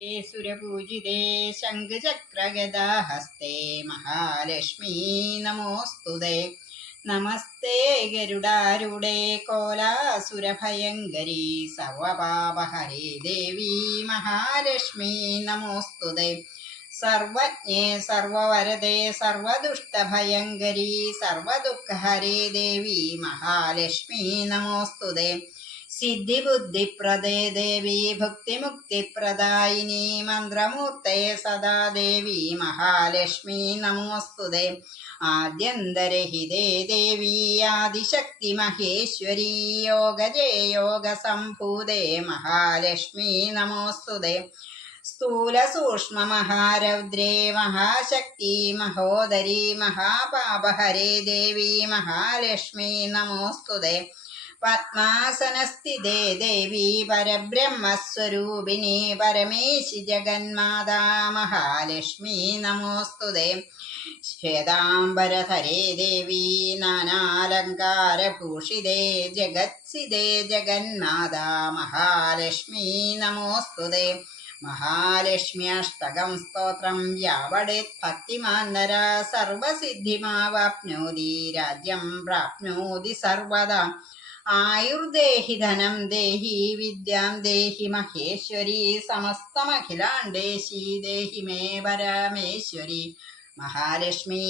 സുരപൂജിതേ ശംഖചക്രഗദാഹസ്തേ മഹാലക്ഷ്മീ നമോസ്തുതേ. നമസ്തേ ഗരുഡാരുടേ കോലാസുരഭയങ്കരീ സർവപാപഹരേ ദേവീ മഹാലക്ഷ്മീ നമോസ്തുതേ. സർവജ്ഞേ സർവവരദേ സർവദുഷ്ടഭയങ്കരീ സർവദുഃഖഹരേ ദേവീ മഹാലക്ഷ്മീ നമോസ്തുതേ. സിദ്ധിബുദ്ധിപ്രദേ ദേവി ഭുക്തിമുക്തിപ്രദായിനി മന്ത്രമൂർത്തേ സദാ ദേവി മഹാലക്ഷ്മി നമോസ്തുതേ. ആദ്യന്തരഹിതേ ദേവി ആദിശക്തി മഹേശ്വരി യോഗജേ യോഗസംഭൂതേ മഹാലക്ഷ്മി നമോസ്തുതേ. സ്ഥൂലസൂക്ഷ്മമഹാരൗദ്രേ സൂക്ഷ്മ മഹാരൗദ്രേ മഹാശക്തി മഹോദരി മഹാപാപഹരേ ദേവി മഹാലക്ഷ്മി നമോസ്തുതേ. പത്മാസനസ്ഥിതേ ദേവി പരബ്രഹ്മസ്വരൂപിണി പരമേശി ജഗന്മാതാ മഹാലക്ഷ്മി നമോസ്തുതേ ശ്വേതാംബരധരേ ദേവി നാനാലങ്കാരഭൂഷിതേ ജഗത്സിതേ ജഗന്മാതാ മഹാലക്ഷ്മി നമോസ്തുതേ മഹാലക്ഷ്മ്യഷ്ടകം സ്തോത്രം. യാവടേത് ഭക്തിമാന്നര സർവസിദ്ധിമാവാപ്നോതി രാജ്യം പ്രാപ്നോതി സർവദാ. ആയുർദേഹി ധനം ദേഹി വിദ്യാം ദേഹി മഹേശ്വരി സമസ്തമഖിലാണ്ടേശി ദേഹി മേ പരമേശ്വരി മഹാലക്ഷ്മി